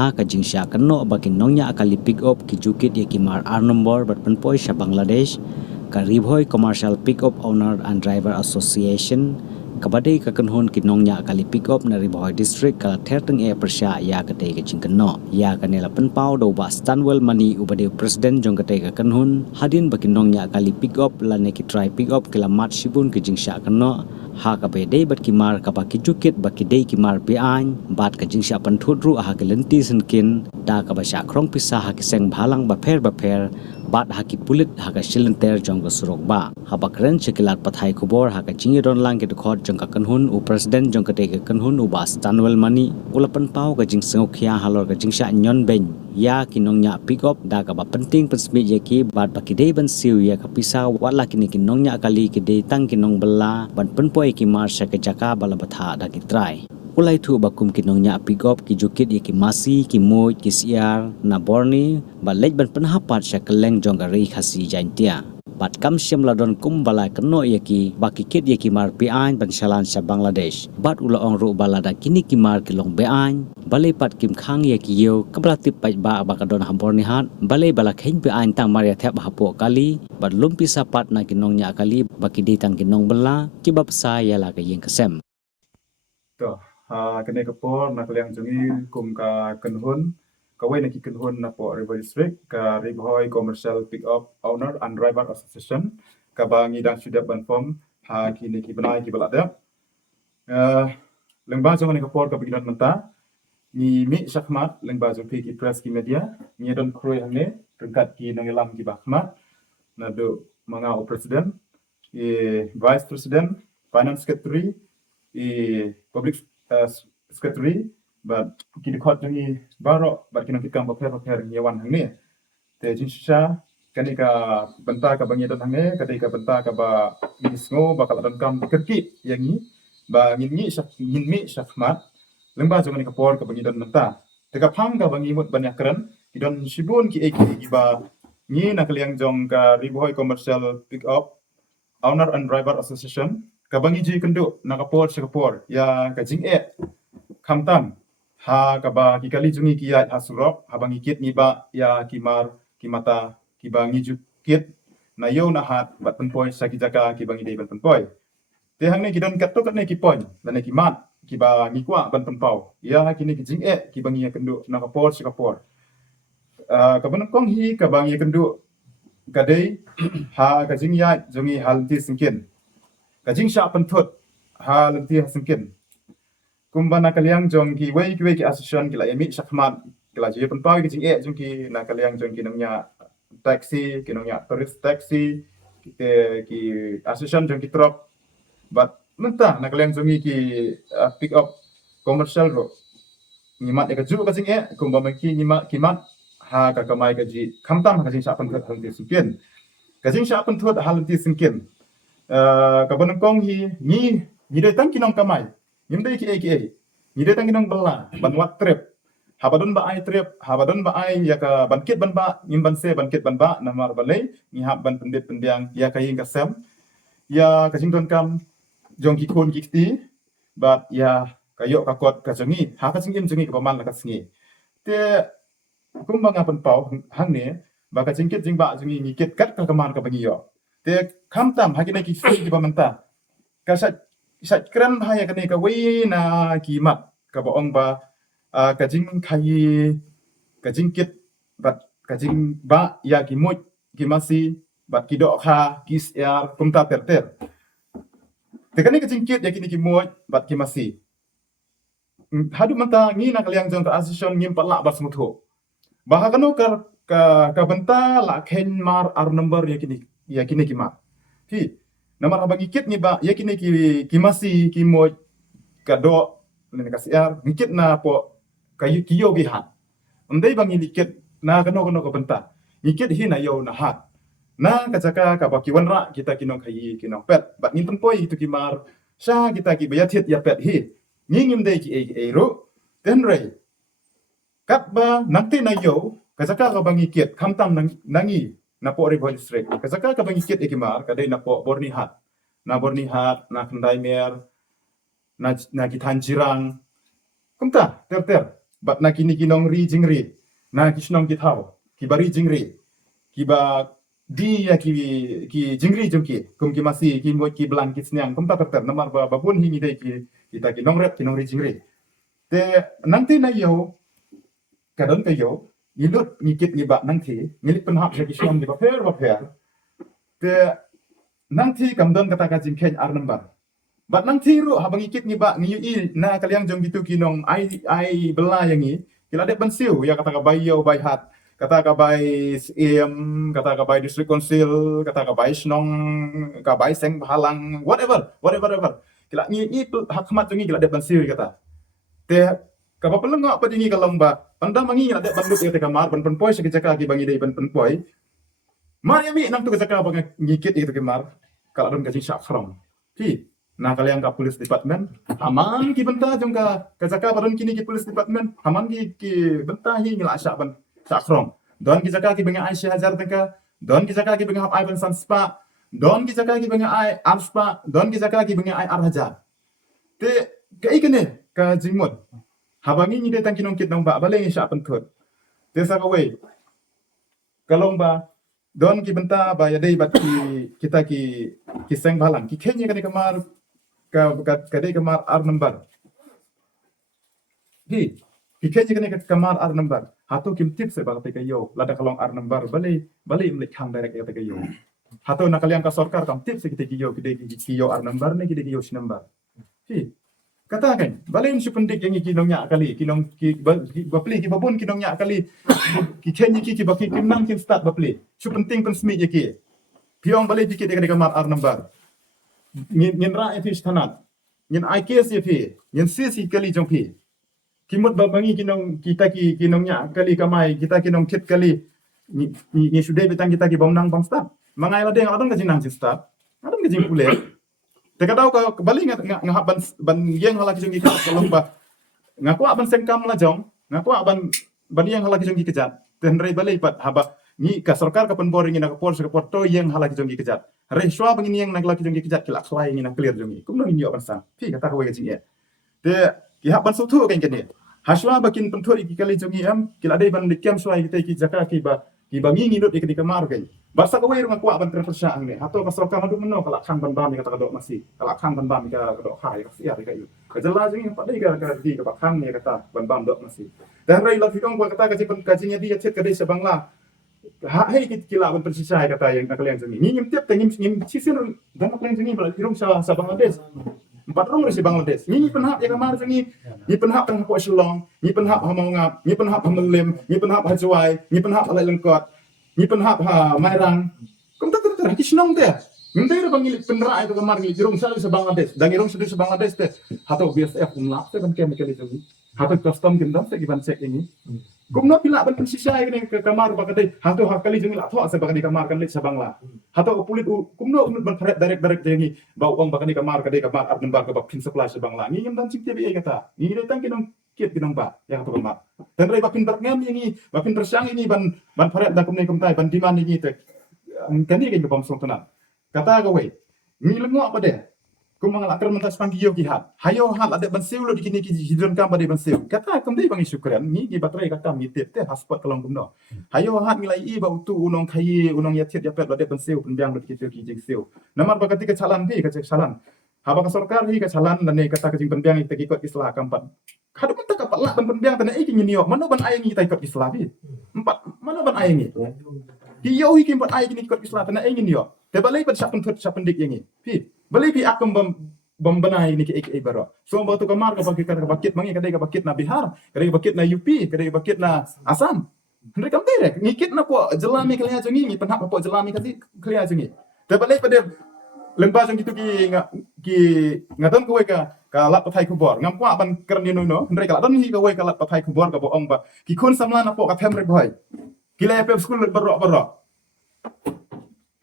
na ka jingsha kanno bakin nongnya akali pick up ki jukit ye ki mar R number bat penpoi sha Bangladesh ka ribhoi commercial pick up owner and driver association kabadai ka kanhon ki nongnya akali pick up na ribhoi district ka therteng e persha ya kate ka jingkanno ya kanela penpau do ba Stanwell Mani ubade president jong kate ka kanhon hadin bakin nongnya akali pick up la ne ki try pick up kila mat shibun ki jingsha kanno ha ka be dei bat ki mar ka ba ki jukit ba ki dei ki mar bi an bat ka jingsha pan thudru ha ka lenti senkin da ka ba sha krong pisa ha ki seng bhalang ba pher bat ha ki pulit ha ka silenter jong ka surok ba ha ba kren chikilat pathai khubor ha ka jingi ron lang ki khot jong ka kanhun u president jong ka te ka kanhun u ba Stanwell Mani ulapan pau ka jing sengokya halor ka jingsha nyon ben ya kinongnya pick up da ka ba penting pensmi ye ki bat ba ki dei ban siu ya ka pisa wala kini kinongnya kali ki dei tang kinong bela ban penpoi ki mar sha ka jaka bala batha da ki try ulai thu bakum kinongnya pick up ki jukit ye ki masi ki moi ki siar na borni ba lej ban penhapat sha keleng jong ka ri khasi jantia bat kam siam ladon kum bala keno ye ki baki kit ye ki mar pi an ban shalan sa Bangladesh bat ula ong ru balada kini ki mar ki long be an balai pat kim khang ye ki yo kabla tip pai ba kadon hambor ni hat balai bala khen be an tang mar ya thap hapo kali bat lumpi sapat na kinongnya kali baki di tang kinong bela ki bab sa ya la ka yeng kasem to kene kapor nak liang jungi kum ka kenhun kawai nak kenhun na po River District ka Ribhoi Commercial Pick Up Owner and Driver Association ka bangi dan sudah banform ha kini ki benai ki balada lengba jong ni kapor ka bigilan menta ni mi syakmat lengba jong ki press ki media ni don kroi hangne rengkat ki nangelam ki bahmat na do manga president vice president finance secretary public secretary but kini khot jangi baro bat kina kikam paper nyawan hangne te jinsha kani ka benta ka bangi dan hangne kadai ka benta ka ba misngo bakal dan kam kerki yangi ba ngin mi syakmat lengba jong ni kapor ka bangi dan menta te ka phang ka bangi mut banyak keren kidon shibun ki eki ba ni nak liang jong ka Ribhoi Commercial Pick Up Owner and Driver Association kabangi ji kendu nakapor sekapor ya kajing kamtam ha kaba kikali jungi kiat hasurok habangi kit ni ba ya kimar kimata kibangi jukit na yo na hat bat penpoi sagi jaka kibangi dei ban penpoi te hangne kidon katok ne kipon dan ne kimat kiba ngikwa ban penpau ya kini kajing kibangi ya kendu nakapor sekapor kaban kong hi kabangi kendu kadai ha kajing ya jungi halti singkin kajing sya penthut ha lenti singkin kumbana kaliang jong ki wei ki association ki la emi syakmat kila je penpau ki jing jong ki na kaliang jong ki nangnya taxi ki nangnya tourist taxi ki association jong ki truck but mentah na kaliang jong ki pick up commercial ro ngimat ka ju ka jing kumbama ki ngimat kimat ha ka kamai ka ji kamtam ka jing sya penthut ha lenti singkin kajing sya penthut ha lenti singkin kaban kong hi ni dai tang kinong kamai nim dai ki ni dai tang kinong bela ban wat trip habadon ba ai trip habadon ba ai ya ka bankit ban ba nim ban se bankit ban ba namar balai ni hab ban pendit pendiang ya kayin ka sem ya kajing don kam jong ki kon ki ti bat ya kayo ka kot ka jongi ha ka jing jongi ka paman ka singi te kum bang apan pau hang ne ba ka jingkit jing ba jongi ni kit kat ka kaman ka bangi yo te kamtam hagina ki fi ki pamenta kasat kran haya kane ka wei na kimat ka boong ba kajing kai kajing kit bat kajing ba ya ki moj ki masi bat ki do kha ki ya kumta ter te kane kajing kit ya kini ki moj bat ki masi hadu menta ngi na kaliang jong ka association ngim pala bas mutho bah kanu ka benta la khen mar ar number ya kini kima hi namar bagi kit ni ba ya kini ki masi ki moj kado ne kasiar ngikit na po kayu kiyo gi hat undai bangi likit na kano ka benta ngikit hi na yo na hat na kacaka ka ba ki wanra kita kinong kai kinong pet bat ngin tempoi itu kimar sha kita ki bayatit ya pet hi ngingim dei ki ro ten rei kat ba nakti na yo kacaka ka bangi kit kamtam nangi na po Ribhoi District kacaka ka bangi kit ikimar kadai na po borni hat na kendai mer na kitan jirang kumta ter Bat na kini kinong ri jingri. Na kisnong kithaw. Kibari jingri. Kiba di ya ki jingri jungki. Kum ki masih ki mo ki belang ki snyang. Kum ta ter namar ba babun hingi dei ki kita kinong rep kinong ri jingri. Te nanti na yo kadon ke yo ilut ngikit ngiba nanti ngilit penhap sa kisnong ni ba per. Te nanti kamdon kata ka jingken ar number. Bat nanti ru habang ikit ni ba ni i na kaliang jong gitu kinong ai bela yang i kila dek pensiu ya kata ka bayo bay hat kata ka bay em kata ka bay district council kata ka bay snong ka bay seng halang whatever kila ni hakmat jong i kila dek pensiu kata te ka ba peleng apa jingi kalong ba anda mangi kila dek bandut ya te kamar ban penpoi sekejaka ki bangi dei ban penpoi mar yami nang tu kejaka bang ngikit itu kamar kalau dong kajing syak khrong ti na kalian ka police department haman ki benta jong ka jaka baron kini ki police department haman ki benta hi ngila syak ban sakrong don ki jaka ki benga ai hajar tengka don ki jaka ki benga ai ban san spa don ki jaka ki benga ai ar spa don ki jaka ki benga ai ar hajar te ka ikene ka jingmot habangi ni de tang kinong kit nong ba baleng syak ban khot te sa ka we kalong ba don ki benta ba ya dei bat ki kita ki seng balang ki kenya kani kamar kadai kamar ar number hi kenya kani kamar ar number hato kim tip se bagate kayo lada kalong ar number bale mlik khang direct ya kayo hato nakaliang ka sarkar kam tip se kite kiyo ar number ne kite kiyo number hi kata kan bale si pendik yang kinong nya kali kinong ki bapli ki babun kinong nya kali ki kenya ki baki kim nam kim start bapli su penting pen smi ye ki piong bale dikit kadai kamar ar number ngin ra fi stanat ngin IKS fi ngin CC kali jong fi kimut babangi kinong kita kinong nya kali kamai kita kinong kit kali ni sudah betang kita ki bomnang bang start mangai la deng adon ka jinang start adon ka jing pule te ka daw ka bali nga ban yeng hala ki jong ki kalong ba ngaku ban sengkam la jong ngaku ban yeng hala ki jong ki kejat ten rei bali pat haba ni ka sarkar ka penbor ngina ka por to yeng hala ki jong ki kejat re shwa bangin yang nagla ki jong ki kejat kila khlai ngina clear jong ki kumno ni yo ban sa fi kata ka we jing ye te ki haban so thu kan kene haswa bakin pentori ki kali jong am kila dai ban dikem shwa ki ki jaka ki ba ngi nut ki kamar kai basa ka we rumah kwa ban terpersa ang ne hato ka sarkar madu menno kala khang ban bam kata ka do masih kala khang ban bam ka do khai ka sia ka yu ka jala jing pa dai ka di ka khang ne kata ban bam do masih dan rai la fi kong kata ka jipan kajinya dia chet ka dai sa bangla hei kila ban persisai kata yang kalian jengi ni nyim tiap tengim sisir dan kalian jengi bal hirung sa Bangladesh 4 rong si Bangladesh ni penhap ya kamar jengi ni penhap tang ko Shillong ni penhap ha mongap ni penhap ha Melim ni penhap ha Juai ni penhap ha Lengkot ni penhap ha Mairang kum tak ki Shnong te ngai ra bangil penra itu kamar ni hirung sa Bangladesh dan hirung sa Bangladesh te hato BSF umlap te ban chemical jengi hato custom gendam te giban check ini kumno pila ban pensisai ni ke kamar bakadai hato hakali jengi la tho sa bakadi kamar kan lit sa bangla hato pulit kumno ban threat direct jengi bau ong bakadi kamar kadai kamar ar nembar ke bak pin supply sa bangla ni ngam dan cip tbi kata ni datang kinong kit kinong ba ya hato kamar dan rai bakin berngam ini bakin tersiang ini ban threat da kumne kumtai ban demand ini te kani ke bom song tenan kata ga we ni lengo apa de kumangalak kermentas panggiyo ki hat hayo hal ada bansiu lo dikini ki hidron kam bade bansiu kata kam dei bangi syukran ni gi baterai kata mi tep te haspot kalong kumno hayo hat ngilai i ba utu unong khai unong yatit yapet bade bansiu penbiang lo dikiti ki jingsiu namar bagati ke calan bi ke calan haba ka sarkar hi ke calan dan ne kata ke jing penbiang ite ikut islah kampat kadu menta ka pala ban penbiang tan ai ki nyinio mano ban ai ngi ta ikut islah bi empat mano ban ai ngi ki yo hi ki ban ai ki ikut islah tan ai nyinio te balai pat sapun thut sapun dik yangi pi beli pi akum bom benai ni ke baro so batu kamar ka bakit mangi kadai ka bakit na Bihar kadai ka bakit na UP kadai ka bakit na Assam ndre kam direk ngikit na po jelami kaliya jengi ni penhap po jelami kasi kaliya jengi te balai pada lemba jeng gitu ki ngaton ko ka lat pathai kubor ngam kwa ban kerni no ndre ka don hi ka we ka lat pathai kubor ka bo ong ba ki khun samla na po ka them re boy kila pep school baro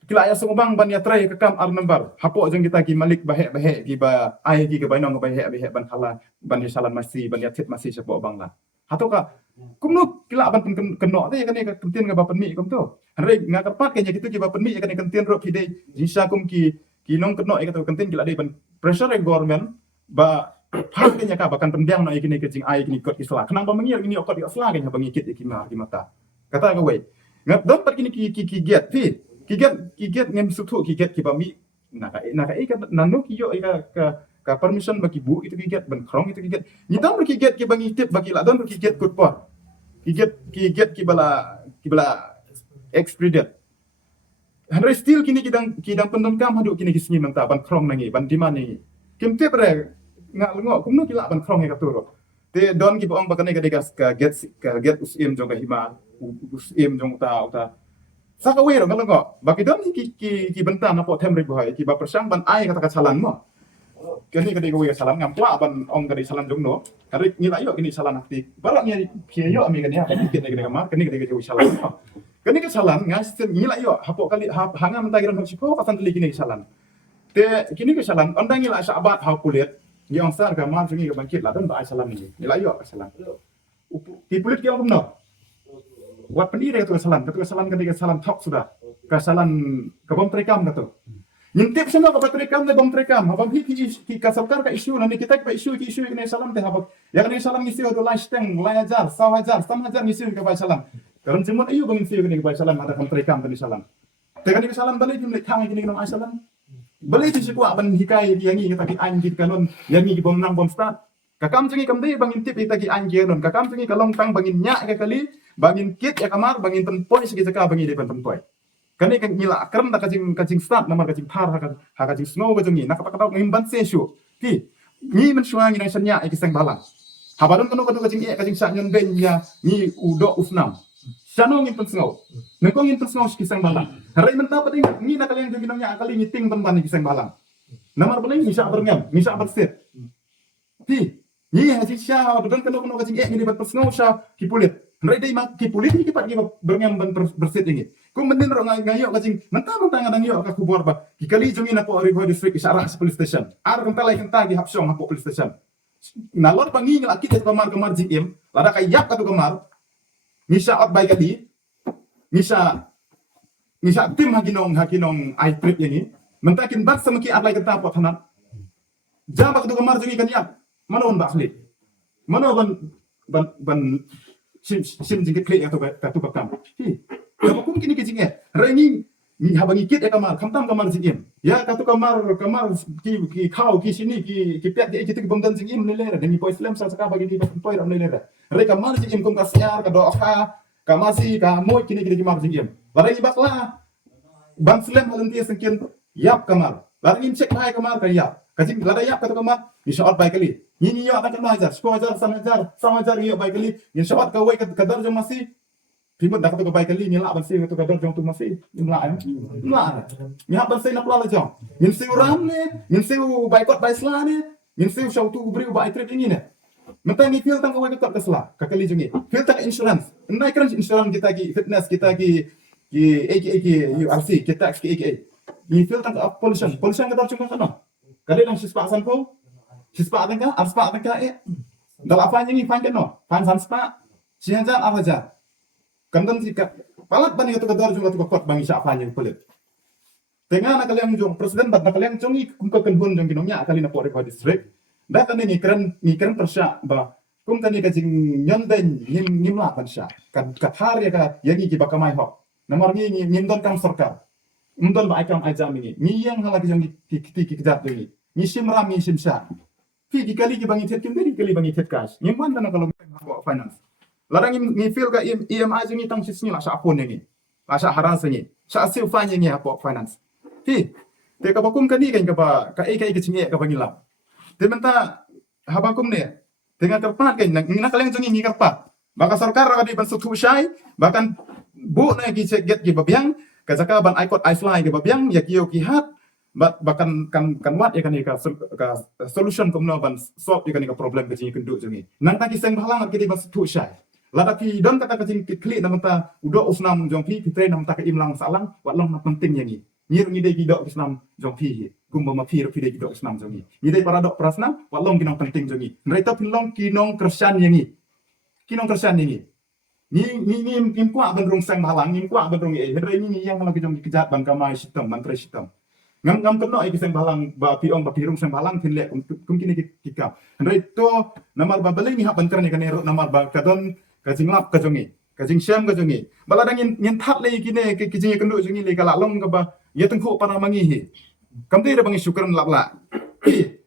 kila ya sumubang ban ya trai ke kam ar number hapo jeng kita ki malik bahe ki ba ai ki ke bainong bahe ban khala ban ya salan masih ban ya tit masih sepo bangla hato ka kumno kila ban keno te kan ka kentin ga bapen mi kum to re nga kapat kanya gitu ki bapen mi kan kentin ro pide jisa kum ki nong keno ka kentin kila dei ban pressure government ba Pakainya ka bahkan pendiang no ikini kecing ai kini kot isla. Kenapa mengir ini okot isla kanya bangikit ikimar di mata. Kata ka we. Ngat dom pat kini ki get ti. Ki get ngem sutu ki get ki bami. Naka ika nanu ki yo ika ka permission bagi bu itu ki get ban krong itu ki get. Ni dom ki get ki bangi tip bagi la dom ki get kut pot. Ki get ki bala expedite. Henry still kini kidang pendengkam haduk kini kisni menta ban krong nangi ban dimani. Kim tip re ngak kumno kila ban krong ka turo. Te don ki bong bakane ka get usim jong ka hima usim jong ta. Saka we ro ngalongo. Baki don ki bentan na po temri boy ki ba persang ban ai kata salan mo. Kani ka we salan ngam pla ban ong ka salan jong no. Kari ngila yo kini salan akti. Barak ni pie yo ami kani apa dikit ni ka mar kani ka salan mo. Kani ka salan ngas ngila yo hapo kali hanga menta kiran hosiko patan teli kini salan. Te kini ka salan ondang ngila sa abat ha kulit. Yang sar ka mar sungi ka bangkit la don ba salan ni. Ngila yo salan. Ti kulit ki om no. Wat pendiri kata salan ketika salan tok sudah kasalan ke bom terekam kata nyintip semua ke terekam bom terekam abang hi kasarkar ka isu nanti kita ke isu ini salan teh abang yang ini salan isu do lasteng layajar sawajar samajar isu ke salan karena jemut ayu bang isu ke salan ada bom terekam tadi salan tekan ke salan balik jumlah kang ini nama salan balik itu kuat ban hikai yang ini kita anjit kanon yang ini bom nang bom start kakam cengi kamde bangin tip itagi anjeron kakam cengi kalong tang bangin nyak ka kali bangin kit ya kamar bangin tempoi segi saka bangin depan tempoi kani kan ngila keren da kajing start namar kajing par ha kajing snow bajengi nak pakatau ngimban sesu ti ni mensuang ni sanya ikisang balang habaron kanu kajing kajing sa nyon ben ya ni udo usnam sano ngin snow nengko ngin snow ikisang balang rai menta pading ni nak kalian jogin nya kali ngiting ban ikisang balang namar paling misa berngam misa berset ti ni hasil sya dan kanu kajing ni depan snow sya kipulit Rai dai mak kipulit ni kipat ki berngam ban berset ini kung mendin ro ngayo kajing mentang ngadang yo ka kubor ba kikali jungi na po River District isara sa police station ar kung talay kang tagi hapsong hapo police station nalor pangi ngil akit kamar GM lada kayak katu kamar misa out by kadi misa tim hakinong I trip ini mentakin bat semaki atlay kata po tanan jamba katu kamar jungi kanyak manon ba asli mano ban sim jingkit klik atau katu bakam kalau kum kini kecing rengi ni habangi kit kamar kamtam kamar jingim ya katu kamar ki kau ki sini ki pet dia kita bom dan jingim lelera demi poi slam sa saka bagi di poi ram lelera re kamar jingim kum kasiar ka doa ka masi ka moy kini kamar jingim lari bakla ban slam halanti sengkin yap kamar lari cek hai kamar ka yap kajing lada yap katu kamar insyaallah baik kali ini yo akan belajar 10,000 sama yo baik kali insyaallah ka wai kadar jom masih Timut dah kata baik kali ni lah bersih kata kadar jong tu masih lah ni hab bersih nak pula jong ni siu ram ni siu baikot baisla ni siu shau tu beri ba trip ini ne mentang ni feel tang ka wai ka kesla ka kali jongi feel tang insurance nai kan insurance kita ki fitness kita ki URC kita ki ni feel tang pollution kadar jong kana kali lang sispa san ko sispa tang ka dal apa ni fan kan no fan san spa sianjan apa aja kandan jika palat bani katu kadar jumlah tu kot bangi siapa yang pelit tengah nak kalian jong presiden bat nak kalian jongi kumka kenhun jong ginongnya kali na pori district dah kan ni keren persya ba kum kan ni kajing nyanden nyimla persya kan kathar ya ka yangi ki bakamai ho namar ni nyimdon kam sarkar mdon ba aikam ajam ni yang halagi jong ki kejar ni ni simram ni simsa fi kali ki bangi tet kim kali bangi tet cash nyimwan kan kalau finance larang ni feel ka EMI jungi tang sisni la sa apon ni la sa haran sengi sa asil fanya ni hapo finance ti te ka bakum kani kan ka ba ka cinge ka bangila te menta habakum ne dengan kerpat kan nak kalian jungi ni kerpat baka sarkar ka di ban sutu syai bahkan bu na ki get ki babyang ka jaka ban aikot isly ki babyang ya kiyo ki hat bahkan kan wat ya kan ka solution kumno ban solve ya kan ka problem ka jingi kendu jungi nang ta ki seng balang ki di ban sutu syai lada ki don kata kacing klik nama ta udo usnam jong pi pitre nama ta ka imlang salang watlong na penting yang ni ni dei gido usnam jong pi kum ma pi ro pi dei gido usnam jong ni dei para dok prasnam watlong ginong penting jong ni nreta pilong kinong kersan yang ni kinong kersan yang ni impua bandrung sang malang impua bandrung nrei ni yang lagi jong kejat ban kamai sistem ban tre sistem ngam keno ai kisang balang ba piong ba pirung sang balang tin le kum kini kikap handai to namar ba baling ha ban karni kanero namar ba kadon kajing lap kajongi kajing syam kajongi baladang ngin that le kine kijing kendo jongi le kala long ka ba ya tengku para mangi hi kamte da bangi syukuran lapla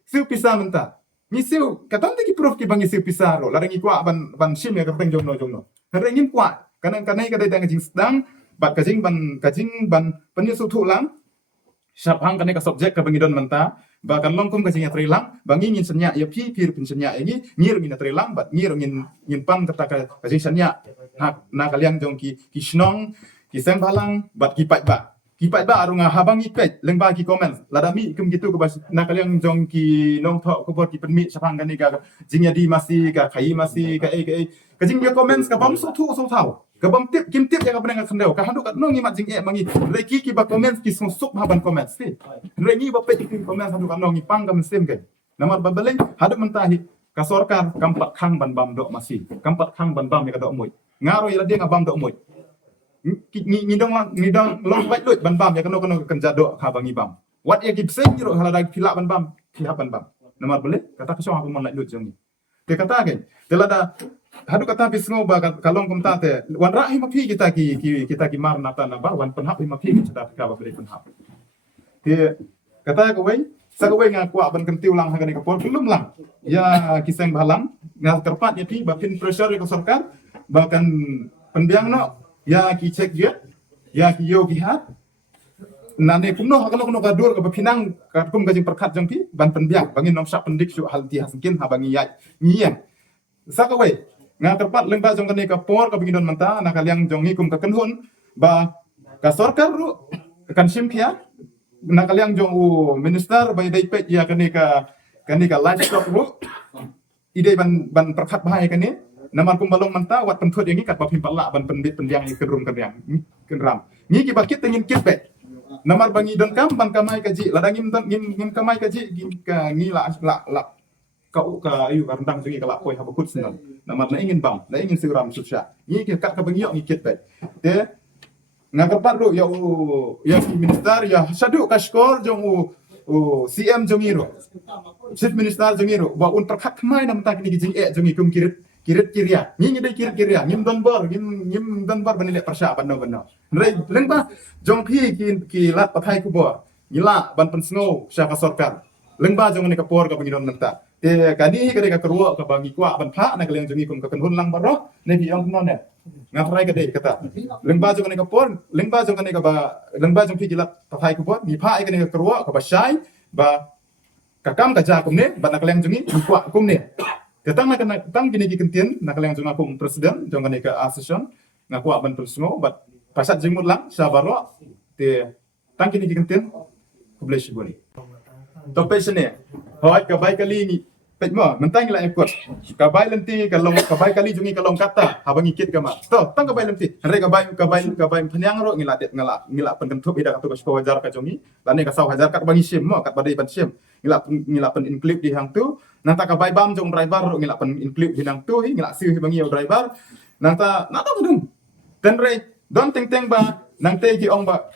siu pisa menta ni siu kadon ki proof ki bangi siu pisa ro ladang ikwa ban sim ya kapeng jongno handai ngin kwa kanang kanai kadai dang jing sedang bat kajing ban penyesu thu lang syapang kanai ka subjek ka bangidon menta bahkan longkum ka singa trilang bangi ngin senya ya pir pin senya ini ngir ngin trilang bat ngir ngin pan kata ka sing senya na kalian jong ki snong ki sem balang bat ki pai ba arunga habang ipet lengba ki komen ladami kum gitu ke bas na kalian jong ki nong tho ko bot ki penmi syapang kanai ka jingya di masih ka khai masih ka ka jing ya komen ka bam so thu so thau kabam tip kim tip yang kapeng kandau ka handuk no ngi mat jing mangi reki ki ba comment ki sup haban comment si rengi ba pe ki comment handuk no ngi pang kam sem ke namar babeleng haduk mentahi ka sorkar kampat khang ban bam dok masih kampat khang ban bam ya ka dok moy ngaro ya dia ngabam dok moy ngidong long baik lut ban bam ya kano kan jadok ha bangi bam wat ya ki seng jiro halada pila ban bam pihak ban bam namar bele kata ka aku mon lut jongi te kata ke telada hadu kata bisngo ba kalong kumta te wan rahi mapi kita ki mar nata na ba wan penhap mapi kita ka ba beli penhap te kata ko wei sa ko wei nga kwa ban kentiu lang hagani ka por belum lang ya kiseng balang nga kerpat ya pi ba pin pressure ko sarkar bahkan penbiang no ya ki cek je ya ki yo ki hat nane kumno hakalo kuno gadur ka pinang ka kum gaji perkat jong pi ban penbiang bangin nom sak pendik su hal ti haskin ha bangi ya ngiyang sa ko wei nga terpat lengba jong kani ka por ka bingidon menta na kaliang jong ngikum ka kenhun ba ka sorkar ru kan simpia na kaliang jong minister ba dai pet ya kani ka livestock ru ide ban perkat bahaya kani namar kum balong menta wat penthut yang kat ba pimpala ban pendit pendiang ni kenram ni ki bakit tengin kitbet namar bangi don kam ban kamai kaji ladangim ngim kamai kaji ka ngila la kau ka ayu ka rendang jungi kala koi habukut senang namar na ingin bam na ingin siram susya ni ke kat ka bangiyok ni kitbet te ngakapat ru ya minister ya sadu ka skor jong CM jongiru chief minister jongiru ba un perkat mai nam tak ni jing jongi kum kirit kiria ni dai kiria ngim don bor banile persya ban no rei lengba jong phi ki lat pathai ku bo ngila ban pensngo sya ka sorkar lengba jong ni ka por ka bangidon nanta te kani ka keruak ka bangi kwa ban pha na kalian jongi kum ka kenhun lang baro ne bi ong non ne ngafrai ka dei kata lengba jong ni ka por lengba jong ni ka ba lengba jong phi gilat pathai ku bo ni pha ai ka ni ka keruak ka ba syai ba ka kam ka ja kum ne ban na kalian jongi kwa kum ne ketang gini ki kentien na kalian jong akum presiden jong ni ka association ngaku ban persngo bat pasat jengmut lang sabaro te tang gini ki kentien publish boni to pesne hoy ka bai kali ni pejmo mentang la ekot ka bai lenti ka bai kali jungi kalong kata habang ikit ka ma to tang ka bai lenti re ka bai phanyang ro ngila pen kentup ida ka to wajar ka jongi lane ka saw hajar kat bangi sim mo kat badai ban sim ngila pen include di hang tu nanta ka bai bam jong driver ro ngila pen include di hang tu ngila siu bangi driver nanta tudung dan re don teng ba nang te ki ong ba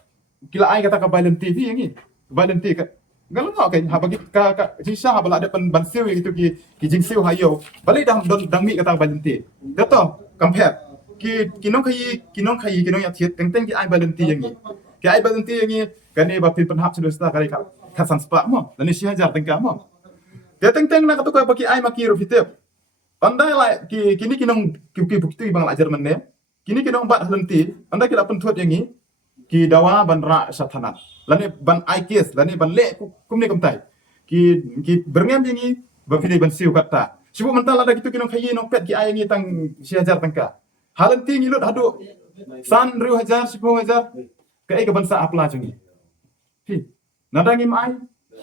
kila ai kata ka bai lenti vi ngi bai lenti ka Galau okay, habagi ka jisa habala ada pen bansiu itu ki jingsiu hayo. Balai dang mi kata balenti. Dato compare kinong kai kinong ya thiet teng ki ai balenti yang ni. Ki ai balenti yang ni kani ba pin penhap sudah sta kali ka san spa mo. Lani si hajar teng ka mo. Dia teng na kata ka bagi ai maki ro fitep. Andai la kini kinong ki bukti bang la Jerman ne. Kini kinong bat halenti, andai ki la pen thuat yang ni ki dawa ban ra satana lani ban aikes lani ban le kumni kumtai ki berngam yangi ba fini ban siu kata sibu mentala ada gitu kinong khayi nong pet ki ayangi tang si hajar tangka halan ti ngilut hadu san riu hajar 10,000 ka ai ka bansa apla jungi hi nadangi mai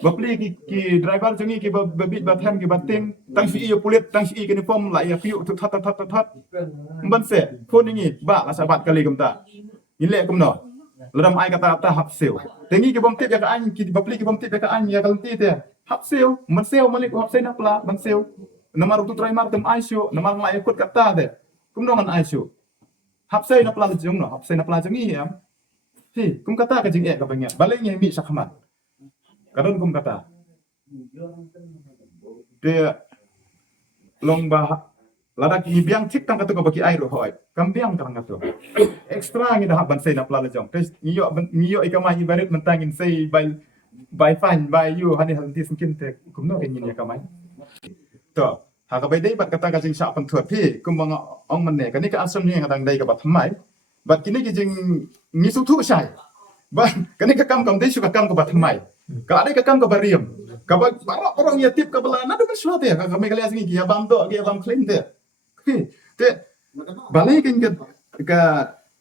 ba pli ki driver jungi ki ba bit ba them ki bating tang si yo pulit tang si ki uniform la ya piu tu that ban se phone ni ba la sabat kali kumta ile kumno ladam ai kata hapseu tengi ki bom tip ya ka an ki bapli ki bom tip ya ka an ya kalti te hapseu manseu malik hapseu na pla banseu namar tu try mar tem aisyu namar la ikut kata te kum dongan aisyu hapseu na pla jung no hapseu na pla jung i am hi kum kata ka jing e ka bangya balai ngi mi sakhamat kadon kum kata dia lomba ladak ni biang tik tang katu ko baki air hoi kam biang tang katu extra ngi dah ban sei na plala jong tes niyo ikamai ibarat mentangin sei by fine by you hani hal tis mungkin te kum no ngin ya kamai to ha ka bai dei bat kata ka jing sa pan thot phi kum bang ong man ne ka ni ka asam ni ngadang dai ka bat thamai bat kini ki jing ni su thu sai ba ka ni ka kam dei su ka kam ka bat thamai ka adai ka kam ka bariam ka ba orang ya tip ka bala na do ka suate ka kami kali asing ki ya bam do ki ya bam clean te te balai kan ka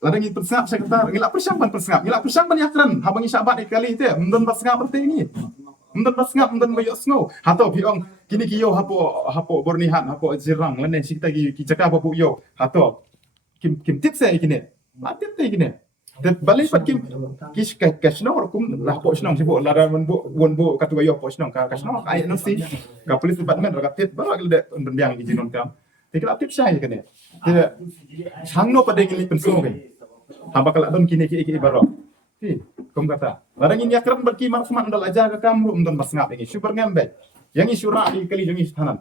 ladang itu persangap sekretar ngilak persang ban yakran habang isabat kali te mendon persangap berarti ini mendon persangap mendon bayo sngo hato piong kini kiyo hapo bornihan hapo jirang lene sikta ki caka hapo yo hato kim tip saya kini tip te kini te balai pat kim kis ka snong kum lah po snong sibo lara won bo katu bayo po snong ka snong ai no si ka police department ka tip baru agak de biang ki jinon kam tikla tip saya kini te sangno pada ngili penso kan hamba kala don kini ki baro kum kata larang ini akran berki marfuman ndal aja ka kam rum don basngap ini super ngembe yang isura di kali jangi stanan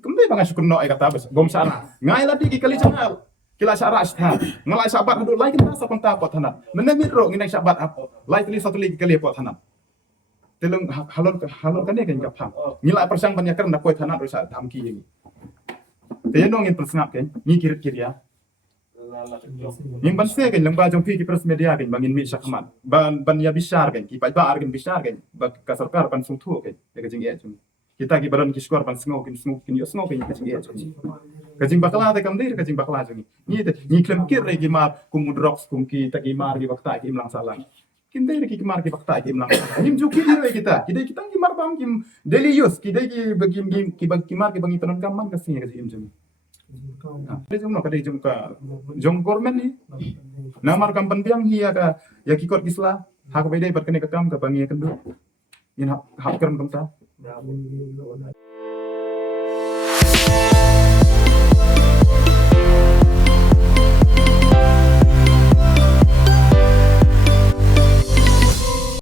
kum dei banga syukur no ai kata bas gom sana ngai ladi ki kali jangal kila syara stan ngalai sabat adu lai kita sa penta pot hana menemi ro nginai sabat apa lai kali satu lagi kali pot hana telung halon kan kan kapam nilai persang banyak kan dapat hana ro sa damki ini teno ngin persangap kan ni kirit ya Ning ban se kan lamba jong pi ki press media kan bangin mi syakmat ban ya bisar kan ki ba argan bisar kan ba ka sarkar ban sung thu kan ya jing e chung kita ki baron ki skor ban sngo kin yo sngo kan ka jing e chung ka jing bakla ta kam dir ka jing bakla chung ni klem kir re ki mar kum mudrox kum ki ta ki mar ki bakta ki imlang salang kin dai ki mar ki bakta ki imlang nim ju ki re kita ki mar bam kim daily use ki dai ki bagim ki mar ki bangi tanon kam man ka sin ka jing chung jong no kadai jong ka jong government ni namar kampan biang hiya ka ya kikot kisla hak bedai bat kene ka kam ka bangi kendu in hak keram kamta